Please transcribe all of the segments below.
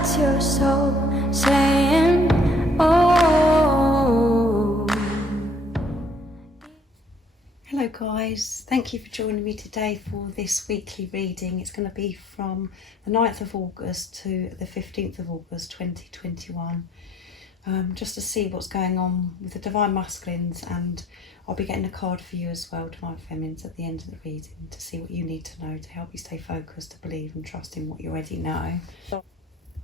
That's your soul saying, oh. Hello guys, thank you for joining me today for this weekly reading. It's going to be from the 9th of August to the 15th of August 2021, just to see what's going on with the Divine Masculines, and I'll be getting a card for you as well, Divine Feminines, at the end of the reading to see what you need to know to help you stay focused, to believe and trust in what you already know.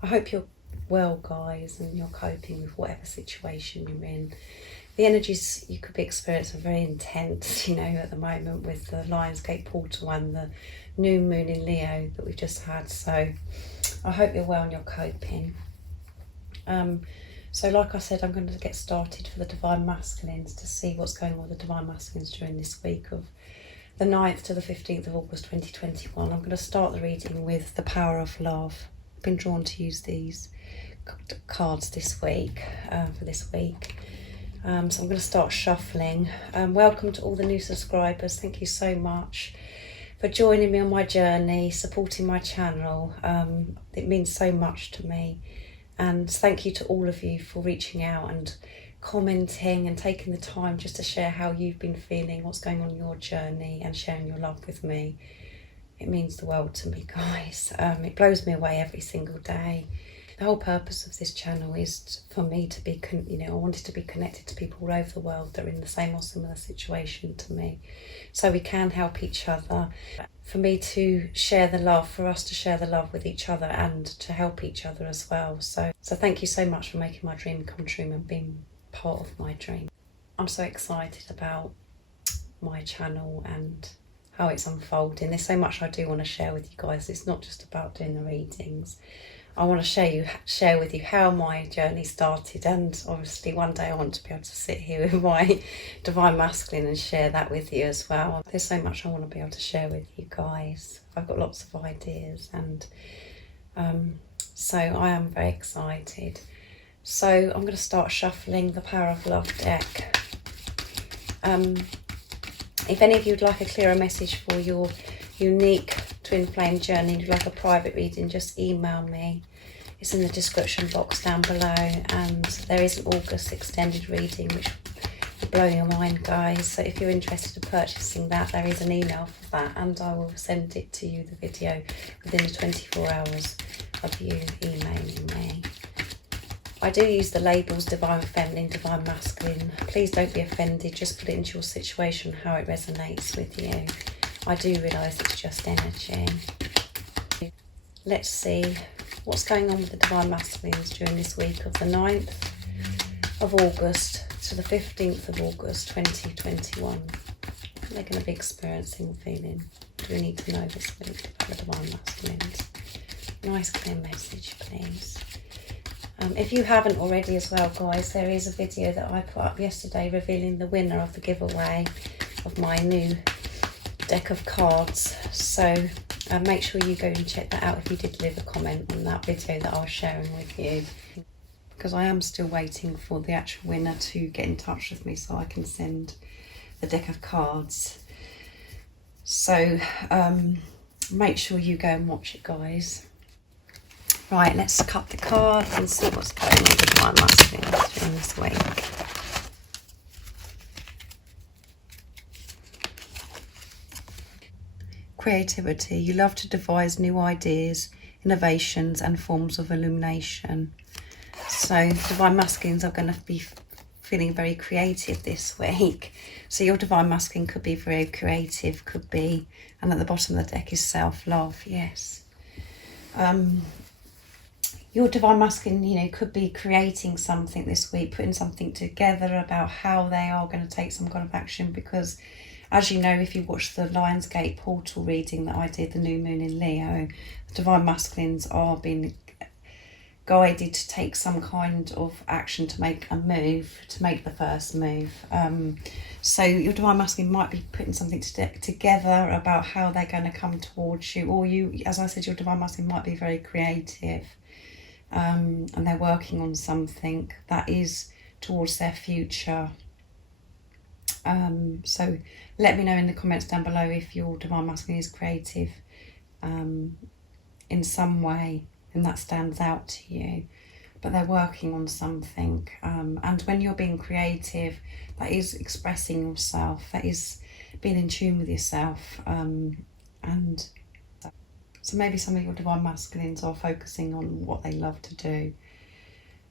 I hope you're well guys and you're coping with whatever situation you're in. The energies you could be experiencing are very intense, at the moment with the Lionsgate portal and the new moon in Leo that we've just had. So I hope you're well and you're coping. So like I said, I'm going to get started for the Divine Masculines to see what's going on with the Divine Masculines during this week of the 9th to the 15th of August 2021. I'm going to start the reading with the Power of Love. I've been drawn to use these cards this week, for this week. So I'm going to start shuffling. Welcome to all the new subscribers. Thank you so much for joining me on my journey, supporting my channel. It means so much to me. And thank you to all of you for reaching out and commenting and taking the time just to share how you've been feeling, what's going on in your journey, and sharing your love with me. It means the world to me, guys. It blows me away every single day. The whole purpose of this channel is for me to be, I wanted to be connected to people all over the world that are in the same or similar situation to me, so we can help each other. For me to share the love, for us to share the love with each other and to help each other as well. So thank you so much for making my dream come true and being part of my dream. I'm so excited about my channel and how it's unfolding. There's so much I do want to share with you guys. It's not just about doing the readings. I want to share with you how my journey started, and obviously one day I want to be able to sit here with my Divine Masculine and share that with you as well. There's so much I want to be able to share with you guys. I've got lots of ideas, and so I am very excited. So I'm going to start shuffling the Power of Love deck. If any of you would like a clearer message for your unique twin flame journey and you'd like a private reading, just email me. It's in the description box down below, and there is an August extended reading which will blow your mind, guys. So if you're interested in purchasing that, there is an email for that, and I will send it to you, the video, within the 24 hours of you emailing me. I do use the labels Divine Feminine, Divine Masculine. Please don't be offended, just put it into your situation, how it resonates with you. I do realise it's just energy. Let's see what's going on with the Divine Masculines during this week of the 9th of August to the 15th of August 2021. What they're going to be experiencing and feeling. Do we need to know this week about the Divine Masculines? Nice clear message, please. If you haven't already as well, guys, there is a video that I put up yesterday revealing the winner of the giveaway of my new deck of cards. So make sure you go and check that out if you did leave a comment on that video that I was sharing with you, because I am still waiting for the actual winner to get in touch with me so I can send the deck of cards. So make sure you go and watch it, guys. Right, let's cut the cards and see what's going on with the Divine Masculines during this week. Creativity. You love to devise new ideas, innovations and forms of illumination. So Divine Masculines are going to be feeling very creative this week. So your Divine Masculine could be very creative, could be, and at the bottom of the deck is self-love, yes. Your Divine Masculine, could be creating something this week, putting something together about how they are going to take some kind of action, because as you know, if you watch the Lionsgate portal reading that I did, the new moon in Leo, the Divine Masculines are being guided to take some kind of action, to make a move, to make the first move. So your Divine Masculine might be putting something together about how they're going to come towards you, or you, as I said, your Divine Masculine might be very creative. And they're working on something that is towards their future. So let me know in the comments down below if your Divine Masculine is creative in some way. and that stands out to you. But they're working on something. And when you're being creative, that is expressing yourself, that is being in tune with yourself. And so maybe some of your divine masculines are focusing on what they love to do.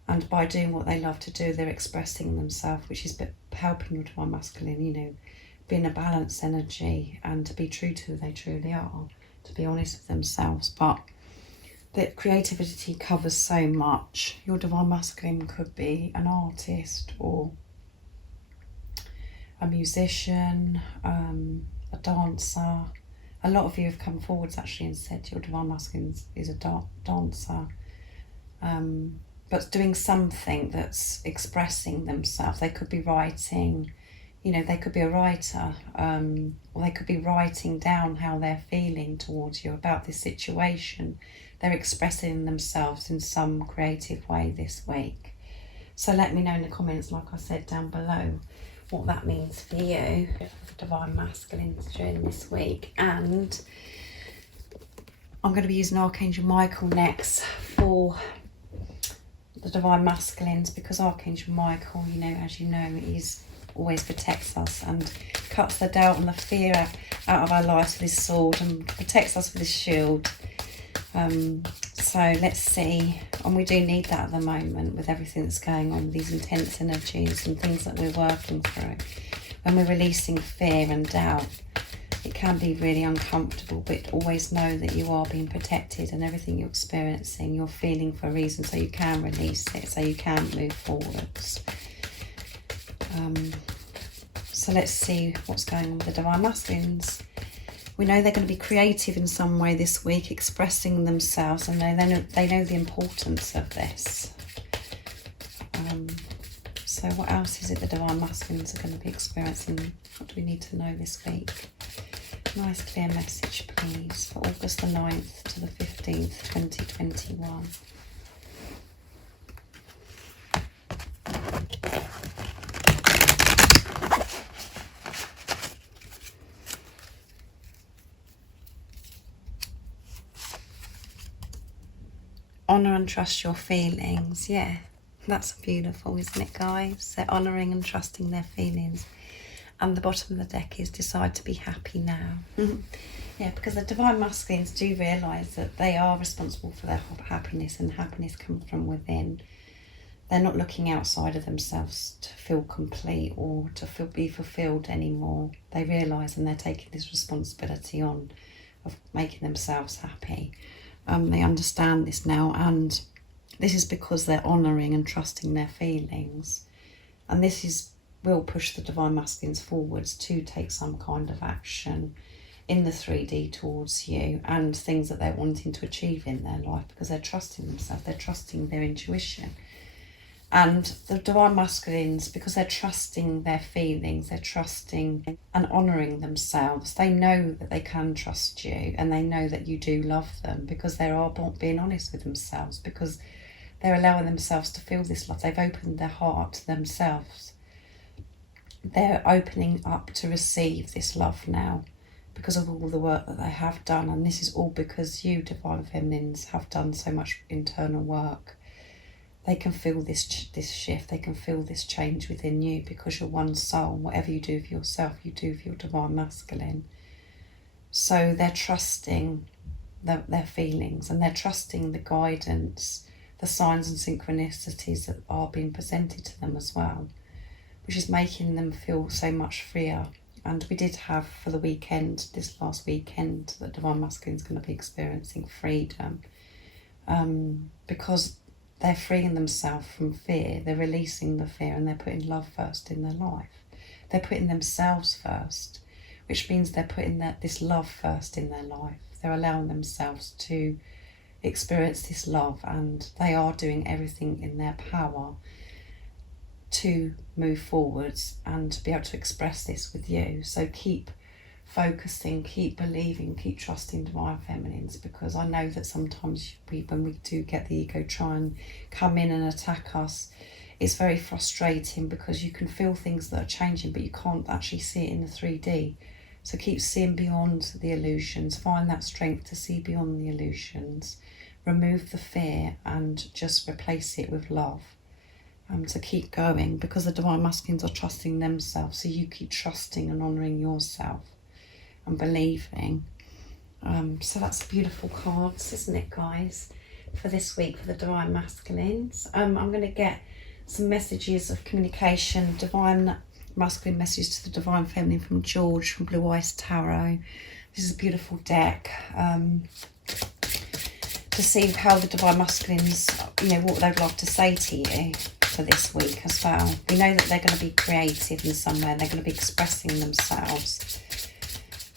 And by doing what they love to do, they're expressing themselves, which is helping your divine masculine, being a balanced energy and to be true to who they truly are, to be honest with themselves. But that creativity covers so much. Your divine masculine could be an artist or a musician, a dancer. A lot of you have come forwards actually and said your divine masculine is a dancer. But doing something that's expressing themselves. They could be writing, they could be a writer, or they could be writing down how they're feeling towards you about this situation. They're expressing themselves in some creative way this week. So let me know in the comments, like I said down below, what that means for you, for the divine masculines during this week. And I'm going to be using Archangel Michael next for the divine masculines, because Archangel Michael, as you know, he's always protects us and cuts the doubt and the fear out of our lives with his sword and protects us with his shield. So let's see, and we do need that at the moment with everything that's going on, these intense energies and things that we're working through. When we're releasing fear and doubt, it can be really uncomfortable, but always know that you are being protected and everything you're experiencing, you're feeling for a reason, so you can release it, so you can move forwards. So let's see what's going on with the divine masculines. We know they're going to be creative in some way this week, expressing themselves, and they know the importance of this. So what else is it the divine masculines are going to be experiencing? What do we need to know this week? Nice clear message, please, for August the 9th to the 15th, 2021. Honour and trust your feelings. Yeah, that's beautiful, isn't it, guys? They're honouring and trusting their feelings. And the bottom of the deck is decide to be happy now. Yeah, because the divine masculines do realise that they are responsible for their happiness, and happiness comes from within. They're not looking outside of themselves to feel complete or to be fulfilled anymore. They realise, and they're taking this responsibility on of making themselves happy. They understand this now, and this is because they're honouring and trusting their feelings. And this will push the divine masculines forwards to take some kind of action in the 3D towards you and things that they're wanting to achieve in their life, because they're trusting themselves, they're trusting their intuition. And the divine masculines, because they're trusting their feelings, they're trusting and honouring themselves, they know that they can trust you, and they know that you do love them, because they are being honest with themselves, because they're allowing themselves to feel this love. They've opened their heart to themselves. They're opening up to receive this love now because of all the work that they have done. And this is all because you, divine feminines, have done so much internal work. They can feel this shift, they can feel this change within you, because you're one soul. Whatever you do for yourself, you do for your divine masculine. So they're trusting their feelings, and they're trusting the guidance, the signs and synchronicities that are being presented to them as well, which is making them feel so much freer. And we did have for the weekend, this last weekend, that divine masculine is going to be experiencing freedom, because they're freeing themselves from fear. They're releasing the fear, and they're putting love first in their life. They're putting themselves first, which means they're putting this love first in their life. They're allowing themselves to experience this love, and they are doing everything in their power to move forwards and to be able to express this with you. So keep focusing, keep believing, keep trusting divine feminines, because I know that sometimes when we do get the ego try and come in and attack us, it's very frustrating, because you can feel things that are changing, but you can't actually see it in the 3D. So keep seeing beyond the illusions. Find that strength to see beyond the illusions. remove the fear and just replace it with love. To keep going, because the Divine Masculines are trusting themselves, so you keep trusting and honouring yourself and believing. So that's beautiful cards, isn't it, guys, for this week for the Divine Masculines. I'm going to get some messages of communication, Divine Masculine message to the Divine Feminine from George from Blue Eyes Tarot. This is a beautiful deck. To see how the Divine Masculines, what they'd like to say to you for this week as well. We know that they're going to be creative in some way. They're going to be expressing themselves.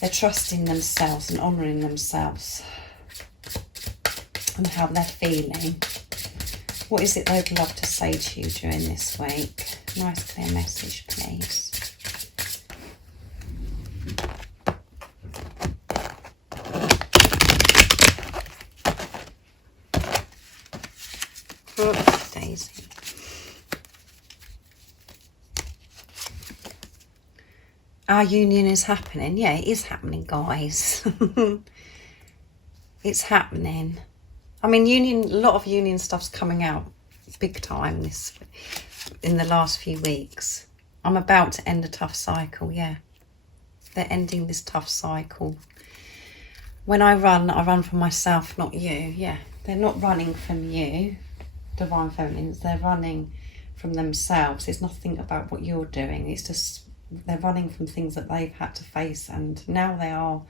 They're trusting themselves and honouring themselves and how they're feeling. What is it they'd love to say to you during this week? Nice clear message, please. Oh, Daisy. Our union is happening. Yeah, it is happening, guys. It's happening. I mean, a lot of union stuff's coming out big time in the last few weeks. I'm about to end a tough cycle, yeah. They're ending this tough cycle. When I run for myself, not you, yeah. They're not running from you, Divine Feminines. They're running from themselves. It's nothing about what you're doing. It's just they're running from things that they've had to face, and now they are,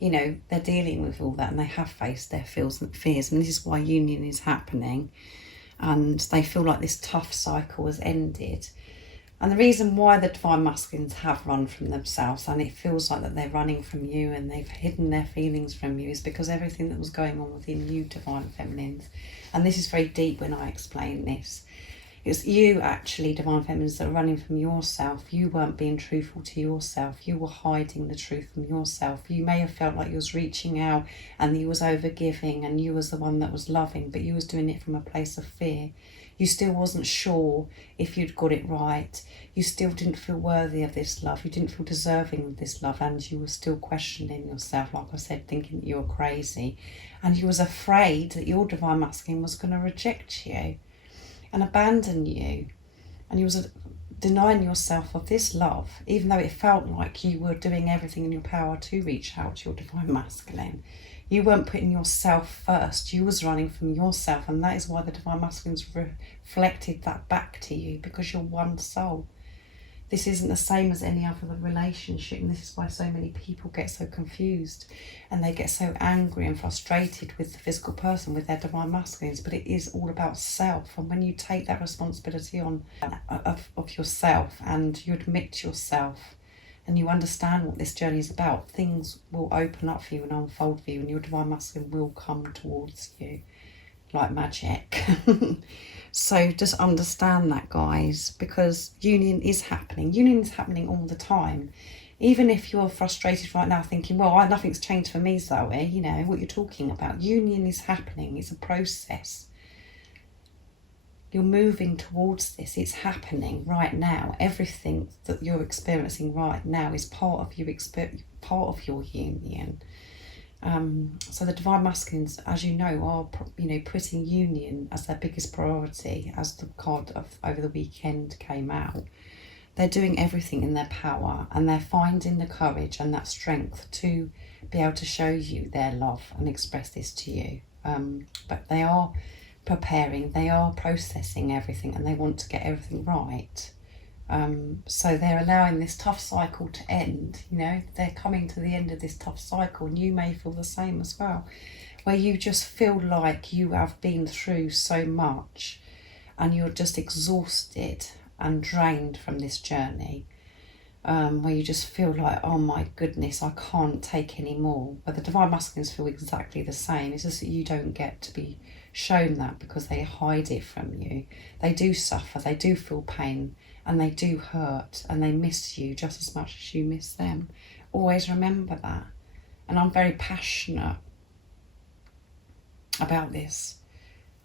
they're dealing with all that, and they have faced their fears, and this is why union is happening, and they feel like this tough cycle has ended. And the reason why the Divine Masculines have run from themselves, and it feels like that they're running from you and they've hidden their feelings from you, is because everything that was going on within you, Divine Feminines, and this is very deep when I explain this, it's you actually, Divine Feminines, that are running from yourself. You weren't being truthful to yourself. You were hiding the truth from yourself. You may have felt like you was reaching out and you was overgiving and you was the one that was loving, but you was doing it from a place of fear. You still wasn't sure if you'd got it right. You still didn't feel worthy of this love. You didn't feel deserving of this love, and you were still questioning yourself, like I said, thinking that you were crazy. And you was afraid that your Divine Masculine was going to reject you and abandon you, and you was denying yourself of this love, even though it felt like you were doing everything in your power to reach out to your Divine Masculine. You weren't putting yourself first. You was running from yourself, and that is why the Divine Masculines reflected that back to you, because you're one soul. This isn't the same as any other relationship, and this is why so many people get so confused and they get so angry and frustrated with the physical person, with their Divine Masculines. But it is all about self, and when you take that responsibility on of yourself, and you admit yourself, and you understand what this journey is about, things will open up for you and unfold for you, and your Divine Masculine will come towards you like magic. So just understand that, guys, because union is happening. Union is happening all the time. Even if you're frustrated right now thinking, well, nothing's changed for me, Zoe, what you're talking about. Union is happening. It's a process. You're moving towards this. It's happening right now. Everything that you're experiencing right now is part of your union. So the Divine Masculines, as you know, are putting union as their biggest priority, as the card of over the weekend came out. They're doing everything in their power, and they're finding the courage and that strength to be able to show you their love and express this to you. But they are preparing, they are processing everything, and they want to get everything right. So they're allowing this tough cycle to end. They're coming to the end of this tough cycle, and you may feel the same as well, where you just feel like you have been through so much and you're just exhausted and drained from this journey, where you just feel like, oh my goodness, I can't take any more. But the Divine Masculines feel exactly the same. It's just that you don't get to be shown that, because they hide it from you. They do suffer, they do feel pain, and they do hurt, and they miss you just as much as you miss them. Always remember that. And I'm very passionate about this,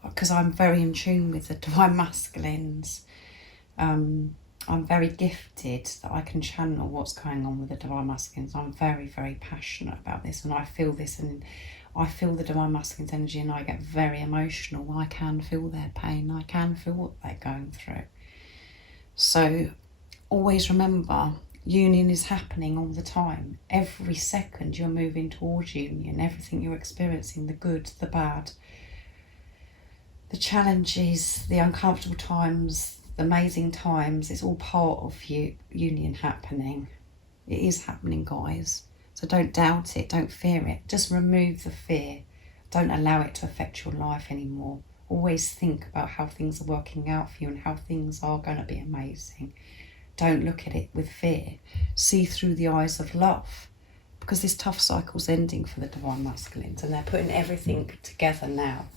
because I'm very in tune with the Divine Masculines. I'm very gifted that I can channel what's going on with the Divine Masculines. I'm very, very passionate about this, and I feel this in I feel the Divine Masculine's energy and I get very emotional. I can feel their pain. I can feel what they're going through. So always remember, union is happening all the time. Every second you're moving towards union. Everything you're experiencing, the good, the bad, the challenges, the uncomfortable times, the amazing times, it's all part of union happening. It is happening, guys. So don't doubt it, don't fear it. Just remove the fear. Don't allow it to affect your life anymore. Always think about how things are working out for you and how things are going to be amazing. Don't look at it with fear. See through the eyes of love, because this tough cycle's ending for the Divine Masculines and they're putting everything together now.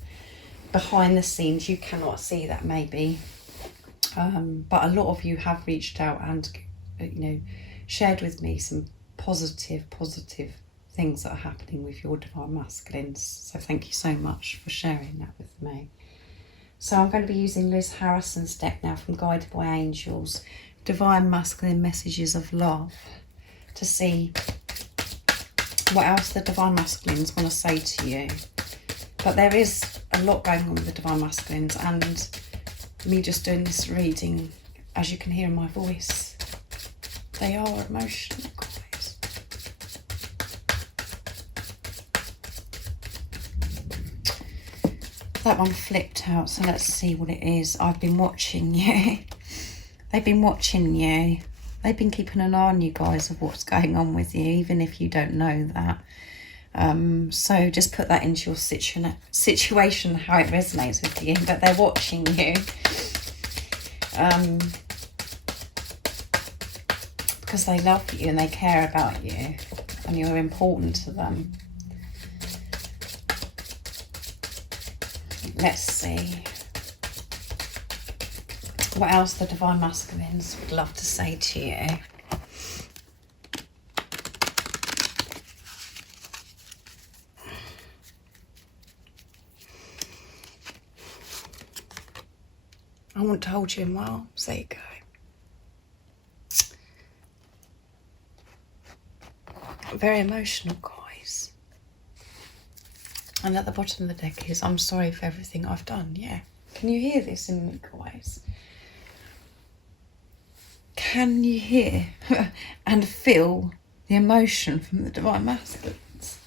Behind the scenes, you cannot see that maybe, but a lot of you have reached out and, shared with me some positive things that are happening with your Divine Masculines. So thank you so much for sharing that with me. So I'm going to be using Liz Harrison's deck now from Guided by Angels, Divine Masculine Messages of Love, to see what else the Divine Masculines want to say to you. But there is a lot going on with the Divine Masculines, and me just doing this reading, as you can hear in my voice, they are emotional, guys. That one flipped out, so let's see what it is. I've been watching you. They've been watching you. They've been keeping an eye on you guys of what's going on with you, even if you don't know that. So just put that into your situation, how it resonates with you. But they're watching you. Because they love you and they care about you and you're important to them. Let's see what else the Divine Masculines would love to say to you. I want to hold you in my arms. There you go. Very emotional, guys. And at the bottom of the deck is, I'm sorry for everything I've done. Yeah. Can you hear this in me, guys? Can you hear and feel the emotion from the Divine Masculines?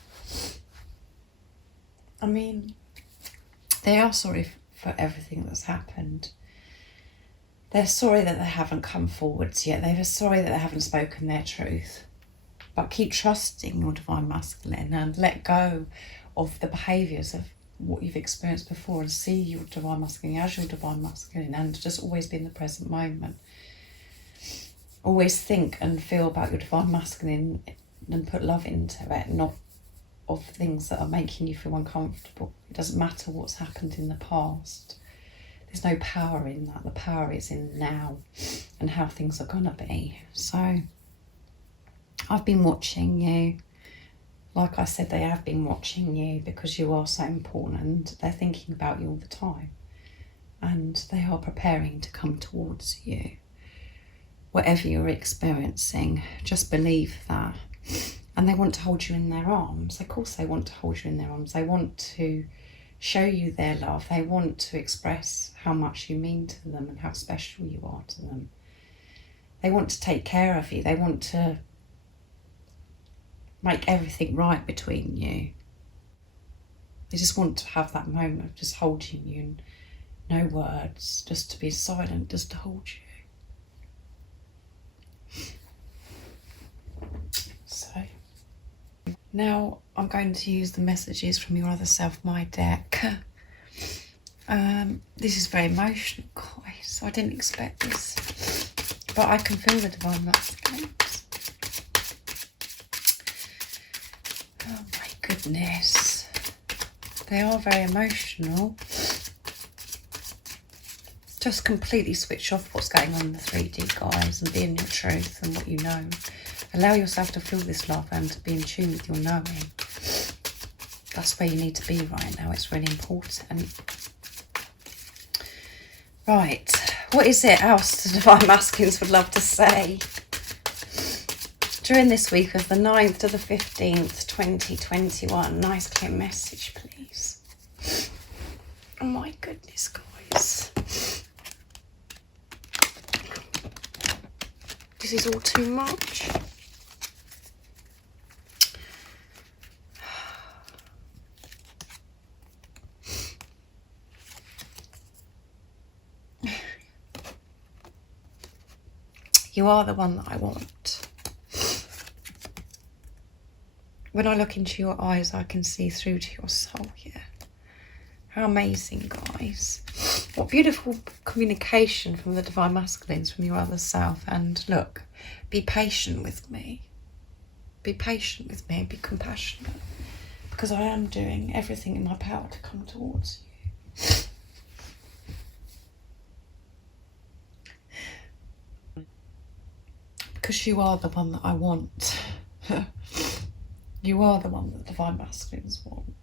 I mean, they are sorry for everything that's happened. They're sorry that they haven't come forwards yet. They're sorry that they haven't spoken their truth. But keep trusting your Divine Masculine and let go of the behaviours of what you've experienced before and see your Divine Masculine as your Divine Masculine and just always be in the present moment. Always think and feel about your Divine Masculine and put love into it, not of things that are making you feel uncomfortable. It doesn't matter what's happened in the past. There's no power in that. The power is in now and how things are going to be. So I've been watching you. Like I said, they have been watching you because you are so important and they're thinking about you all the time. And they are preparing to come towards you. Whatever you're experiencing, just believe that. And they want to hold you in their arms. Of course they want to hold you in their arms. They want to show you their love. They want to express how much you mean to them and how special you are to them. They want to take care of you. They want to make everything right between you. They just want to have that moment of just holding you and no words, just to be silent, just to hold you. So now I'm going to use the messages from your other self, my deck. This is very emotional, guys, so I didn't expect this, but I can feel the Divine Masculines. Oh my goodness, they are very emotional. Just completely switch off what's going on in the 3D, guys, and be in your truth and what you know. Allow yourself to feel this love and to be in tune with your knowing. That's where you need to be right now. It's really important. Right, what is it else the Divine Masculines would love to say? During this week of the 9th to the 15th, 2021, nice clear message, please. Oh my goodness, guys. This is all too much. You are the one that I want. When I look into your eyes, I can see through to your soul, yeah. How amazing, guys. What beautiful communication from the Divine Masculines, from your other self. And look, be patient with me. Be patient with me and be compassionate. Because I am doing everything in my power to come towards you. Because you are the one that I want. You are the one that Divine Masculines want.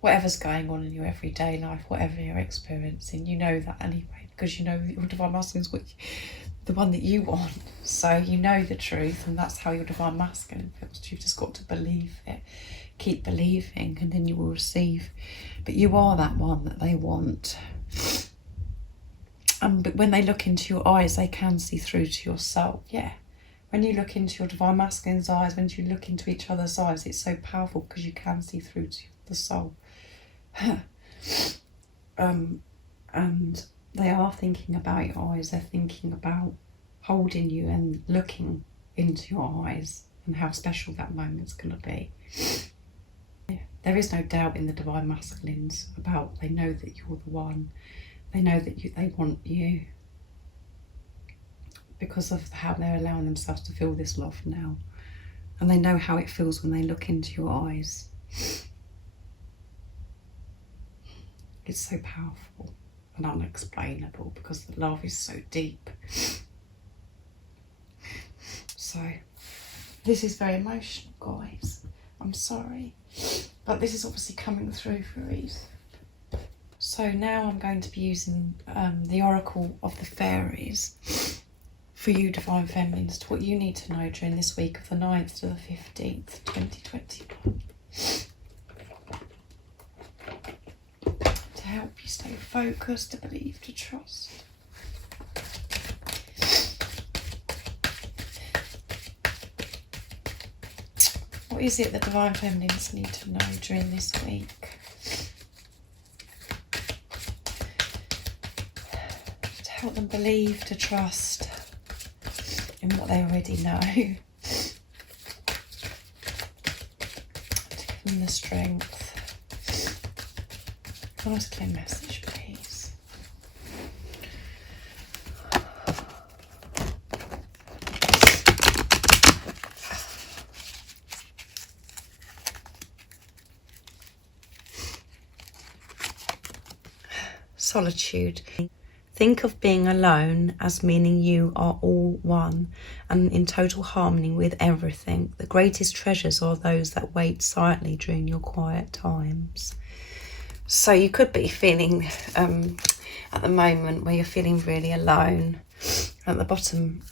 Whatever's going on in your everyday life, whatever you're experiencing, you know that anyway, because you know that your Divine Masculine's the one that you want. So you know the truth, and that's how your Divine Masculine feels. You've just got to believe it. Keep believing, and then you will receive. But you are that one that they want. But when they look into your eyes, they can see through to your soul. Yeah. When you look into your Divine Masculine's eyes, when you look into each other's eyes, it's so powerful because you can see through to the soul. And they are thinking about your eyes. They're thinking about holding you and looking into your eyes and how special that moment's going to be. Yeah. There is no doubt in the Divine Masculines about, they know that you're the one. They know that they want you because of how they're allowing themselves to feel this love now. And they know how it feels when they look into your eyes. It's so powerful and unexplainable because the love is so deep. So, this is very emotional, guys. I'm sorry. But this is obviously coming through for a reason. So now I'm going to be using the Oracle of the Fairies for you, Divine Feminines, to what you need to know during this week of the 9th to the 15th, 2021. To help you stay focused, to believe, to trust. What is it that Divine Feminines need to know during this week? To help them believe, to trust in what they already know. To give them the strength. Nice clear message, please. Solitude. Think of being alone as meaning you are all one and in total harmony with everything. The greatest treasures are those that wait silently during your quiet times. So you could be feeling at the moment where you're feeling really alone. At the bottom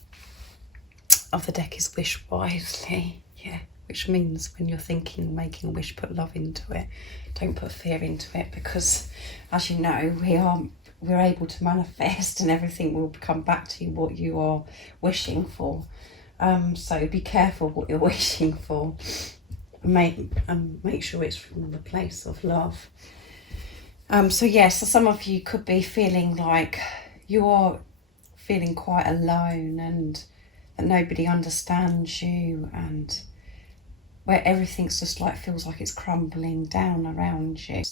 of the deck is wish wisely. Yeah, which means when you're thinking, making a wish, put love into it. Don't put fear into it, because as you know, we're able to manifest and everything will come back to you what you are wishing for. So be careful what you're wishing for. Make sure it's from the place of love. So yes, so some of you could be feeling like you are feeling quite alone and that nobody understands you, and where everything's just like feels like it's crumbling down around you.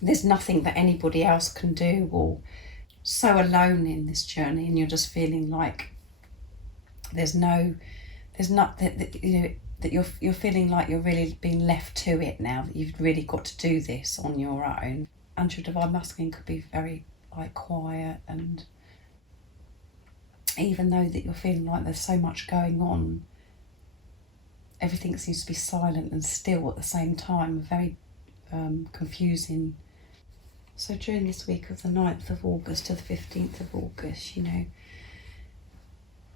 There's nothing that anybody else can do, or so alone in this journey, and you're just feeling like there's not that you know that you're feeling like you're really being left to it now, that you've really got to do this on your own. And your Divine Masculine could be very like quiet, and even though that you're feeling like there's so much going on, everything seems to be silent and still at the same time, very confusing. So during this week of the 9th of August to the 15th of August, you know,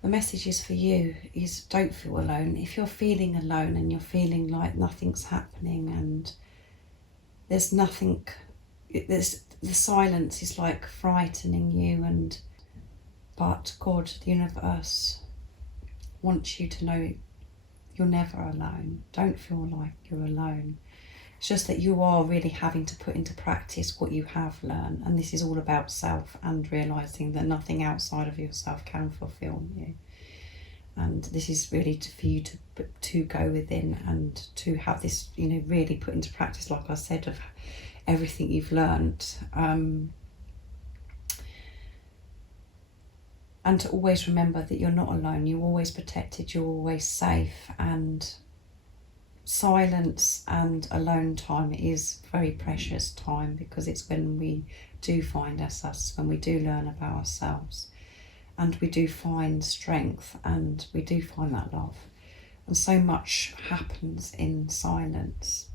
the message is for you is don't feel alone. If you're feeling alone and you're feeling like nothing's happening and there's nothing, the silence is like frightening you, but God, the universe, wants you to know you're never alone. Don't feel like you're alone. It's just that you are really having to put into practice what you have learned, and this is all about self and realising that nothing outside of yourself can fulfil you. And this is really for you to go within and to have this, really put into practice, like I said, of everything you've learnt. And to always remember that you're not alone, you're always protected, you're always safe, and silence and alone time is very precious time, because it's when we do find us, when we do learn about ourselves, and we do find strength, and we do find that love. And so much happens in silence.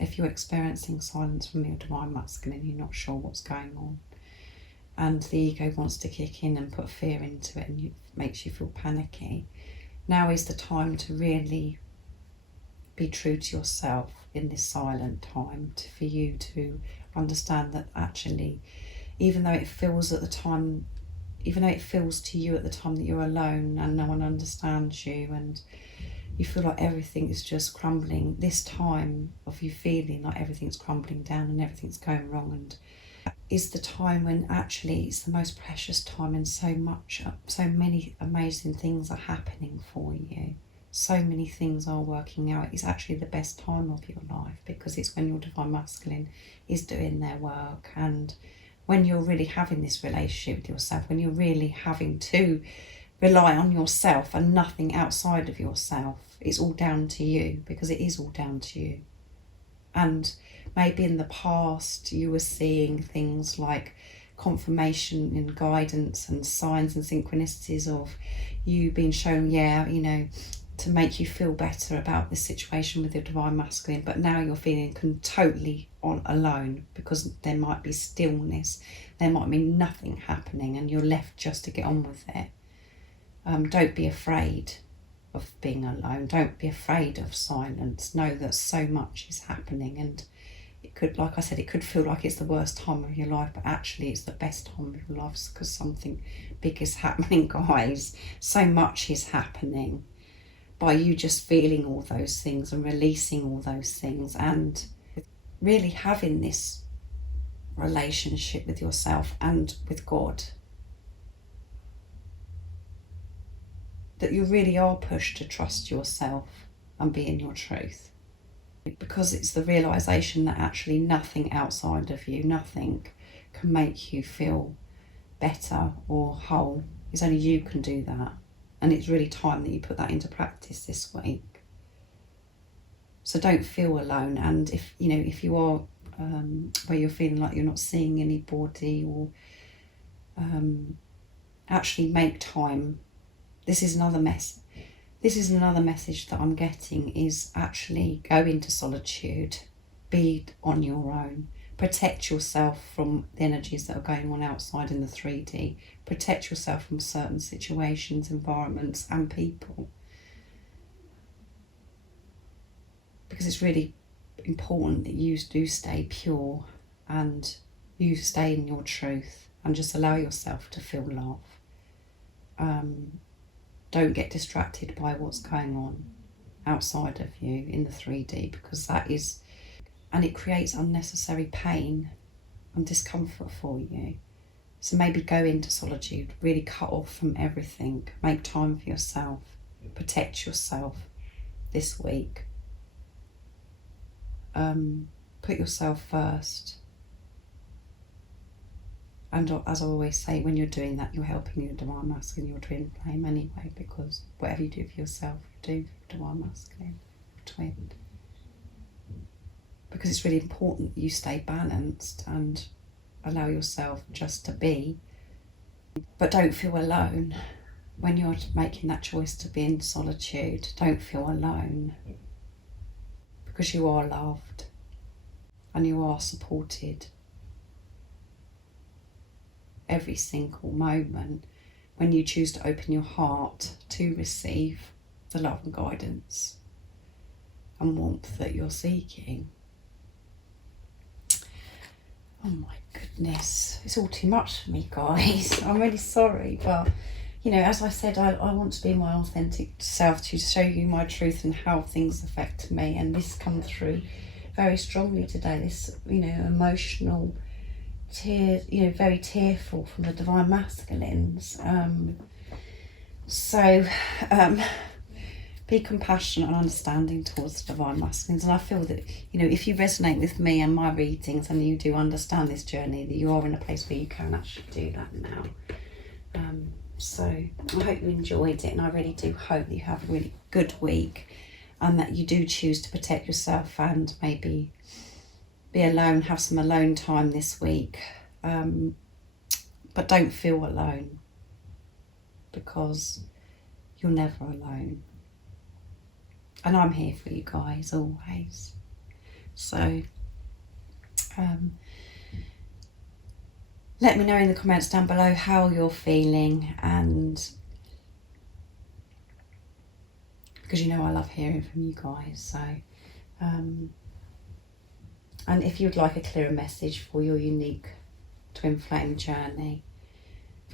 If you're experiencing silence from your divine masculine, you're not sure what's going on, and the ego wants to kick in and put fear into it, and it makes you feel panicky. Now is the time to really be true to yourself in this silent time, for you to understand that actually, even though it feels to you at the time that you're alone and no one understands you and you feel like everything is just crumbling, this time of you feeling like everything's crumbling down and everything's going wrong, and is the time when actually it's the most precious time, and so many amazing things are happening for you. So many things are working out. It's actually the best time of your life, because it's when your divine masculine is doing their work, and when you're really having this relationship with yourself, when you're really having to rely on yourself and nothing outside of yourself. It's all down to you, because it is all down to you. And maybe in the past you were seeing things like confirmation and guidance and signs and synchronicities of you being shown, to make you feel better about this situation with your divine masculine, but now you're feeling totally alone, because there might be stillness, there might be nothing happening, and you're left just to get on with it. Don't be afraid of being alone. Don't be afraid of silence. Know that so much is happening, and it could, like I said, it could feel like it's the worst time of your life, but actually it's the best time of your life, because something big is happening, guys. So much is happening. By you just feeling all those things and releasing all those things, and really having this relationship with yourself and with God, that you really are pushed to trust yourself and be in your truth, because it's the realisation that actually nothing outside of you, nothing can make you feel better or whole. It's only you can do that. And it's really time that you put that into practice this week. So don't feel alone. And if you are where you're feeling like you're not seeing anybody, or actually make time. This is another message that I'm getting, is actually go into solitude, be on your own. Protect yourself from the energies that are going on outside in the 3D. Protect yourself from certain situations, environments and people. Because it's really important that you do stay pure and you stay in your truth and just allow yourself to feel love. Don't get distracted by what's going on outside of you in the 3D, because that is... and it creates unnecessary pain and discomfort for you. So maybe go into solitude, really cut off from everything, make time for yourself, protect yourself this week. Put yourself first. And as I always say, when you're doing that, you're helping your divine masculine, your twin flame anyway, because whatever you do for yourself, you do for your divine masculine, your twin. Because it's really important that you stay balanced and allow yourself just to be. But don't feel alone. When you're making that choice to be in solitude, don't feel alone. Because you are loved and you are supported every single moment. when you choose to open your heart to receive the love and guidance and warmth that you're seeking. Oh my goodness, it's all too much for me, guys. I'm really sorry, but you know, as I said, I want to be my authentic self, to show you my truth and how things affect me, and this comes through very strongly today. This, you know, emotional tears, you know, very tearful from the divine masculines. Be compassionate and understanding towards the divine masculines, and I feel that, you know, if you resonate with me and my readings and you do understand this journey, that you are in a place where you can actually do that now. So I hope you enjoyed it, and I really do hope that you have a really good week, and that you do choose to protect yourself and maybe be alone, have some alone time this week, but don't feel alone, because you're never alone, and I'm here for you guys always. So let me know in the comments down below how you're feeling, and because you know I love hearing from you guys. So and if you'd like a clearer message for your unique twin flame journey,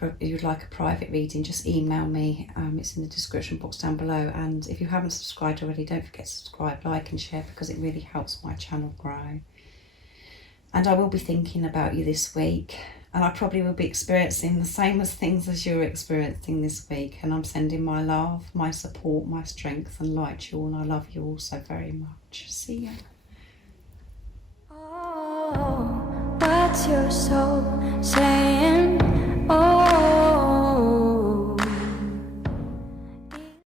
if you'd like a private reading, just email me. It's in the description box down below, and if you haven't subscribed already, don't forget to subscribe, like and share, because it really helps my channel grow. And I will be thinking about you this week, and I probably will be experiencing the same as things as you're experiencing this week, and I'm sending my love, my support, my strength and light to you all, and I love you all so very much. See ya. Oh, what's your soul saying? Oh.